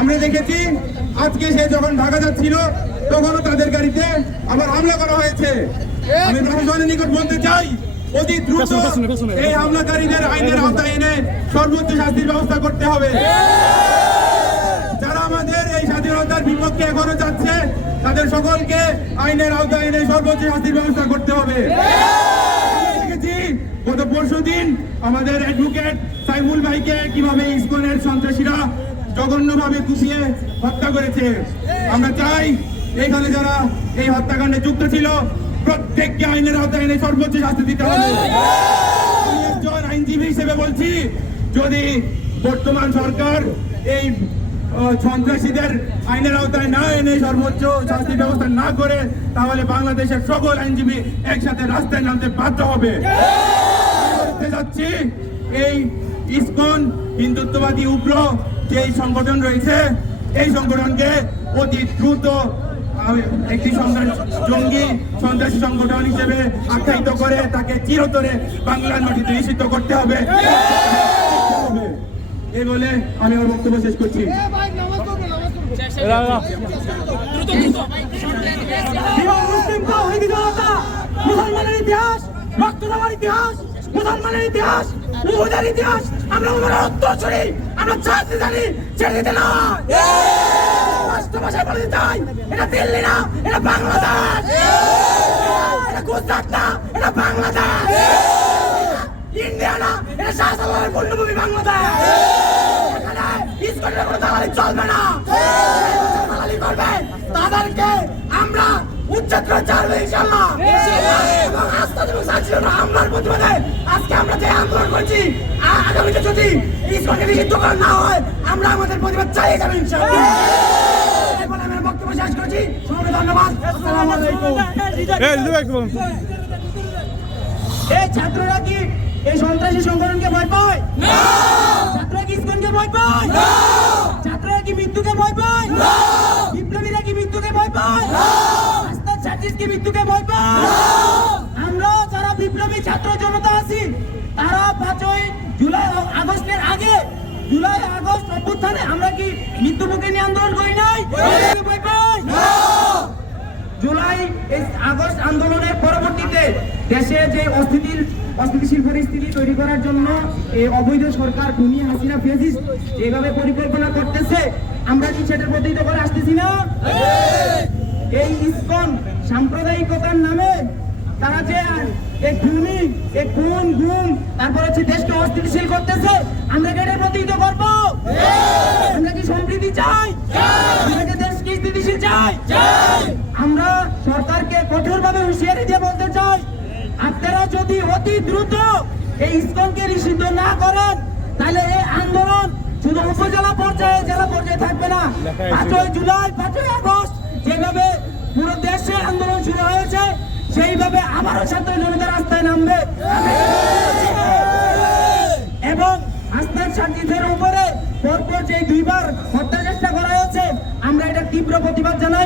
আমরা দেখেছি আজকে সে যখন ঢাকা যাচ্ছিল তখনও তাদের গাড়িতে আবার হামলা করা হয়েছে। আমি প্রশাসনের নিকট বলতে চাই অতি দ্রুত। এই হামলাকারীদের আইনের আওতায় এনে সর্বোচ্চ শাস্তির ব্যবস্থা করতে হবে। যারা আমাদের এই স্বাধীনতার বিপক্ষে এখনও যাচ্ছে তাদের সকলকে আইনের আওতায় এনে সর্বোচ্চ শাস্তির ব্যবস্থা করতে হবে। দেখেছি গত পরশু দিন আমাদের অ্যাডভোকেট সাইমুল ভাইকে কীভাবে ইসকনের সন্ত্রাসীরা জঘন্যভাবে কুপিয়ে হত্যা করেছে। আমরা চাই এখানে যারা এই হত্যাকাণ্ডে যুক্ত ছিল, প্রত্যেককে আইনের আওতায় এনে সর্বোচ্চ শাস্তি দিতে হবে। একজন আইনজীবী হিসেবে বলছি, যদি বর্তমান সরকার এই সন্ত্রাসীদের আইনের আওতায় না এনে সর্বোচ্চ শাস্তি ব্যবস্থা না করে, তাহলে বাংলাদেশের সকল আইনজীবী একসাথে রাস্তায় নামতে বাধ্য হবে। যাচ্ছি এই ইসকন হিন্দুত্ববাদী উগ্র যে সংগঠন রয়েছে এই সংগঠনকে অতি দ্রুত একটি জঙ্গি সন্ত্রাসী সংগঠন হিসেবে আখ্যায়িত করে তাকে চিরতরে বাংলার মাটিতে নিষিদ্ধ করতে হবে। এই বলে আমি আমার বক্তব্য শেষ করছি। মুসলমানের ইতিহাস রক্ত ইতিহাস মুসলমানের ইতিহাস আমরা উমরের রক্ত ছড়ি আমরা ছাড়তে জানি ছেড়ে দিতে না। রাষ্ট্র ভাষায় বলতে চাই এটা দিল্লি না এটা বাংলাদেশ। এটা গুজরাট না এটা বাংলাদেশ। ইন্ডিয়া না এটা শাহজালালের পূর্ণভূমি বাংলাদেশ। এখানে ইসকনের কোনো দালালি চলবে না দালালি করবে তাদেরকে আমরা উচ্ছেদ করে ছাড়বে এবং আস্থা এবং সাক্ষী আমরার প্রতিবাদে আজকে আমরা যে আন্দোলন করছি আগামীতে যদি ইসকনকে নিষিদ্ধ করা না হয় আমরা আমাদের প্রতিবাদ চালিয়ে যাব ইনশাল্লাহ এই বলে আমি আমার বক্তব্য শেষ করছি। সবাইকে ধন্যবাদ। আসসালামু আলাইকুম। এই দিদি ভাই একটু বলুন। এই ছাত্ররা কি এই সন্ত্রাসী সংগঠনকে ভয় পায়? ছাত্ররা কি ইসকনকে ভয় পায়? ছাত্ররা কি মৃত্যুকে ভয় পায়? বিপ্লবীরা কি মৃত্যুকে ভয় পায়? কি মৃত্যুকে ভয় পায় আমরা যারা বিপ্লবী ছাত্র জনতা আছি, তারা পাঁচই জুলাই আগস্টের আগে, জুলাই আগস্ট অভ্যুত্থানে আমরা কি মৃত্যুমুখে নিয়ে আন্দোলন করি নাই? আগস্ট আন্দোলনের পরবর্তীতে দেশে যে অস্থিতির অস্থিতিশীল পরিস্থিতি তৈরি করার জন্য এই অবৈধ সরকার ভূমি হাসিনা ফেসিস যেভাবে পরিকল্পনা করতেছে, আমরা কি সেটার প্রতিহিত করে আসতেছি না? এই ইসকন সাম্প্রদায়িকতার নামে তারা যে এই খুনি এই খুন গুম তারপর হচ্ছে দেশকে অস্থিতিশীল করতেছে আমরা কি এটার প্রতিহিত করব? আমরা কি সম্প্রীতি চাই? আমরা কি দেশকে স্থিতিশীল চাই? আমরা সরকারকে কঠোরভাবে হুঁশিয়ারি দিয়ে বলতে চাই আপনারা যদি অতি দ্রুত এই ইসকনকে নিষিদ্ধ না করেন তাহলে এই আন্দোলন শুধু উপজেলা পর্যায়ে জেলা পর্যায়ে থাকবে না। পাঁচই জুলাই পাঁচই আগস্ট যেভাবে পুরো দেশে আন্দোলন শুরু হয়েছে, সেইভাবে আবারও সাথে জনতা রাস্তায় নামবে। এবং আস্থার সাথীদের উপরে পরপর যে দুইবার হত্যা চেষ্টা করা হয়েছে, আমরা এটা তীব্র প্রতিবাদ জানাই।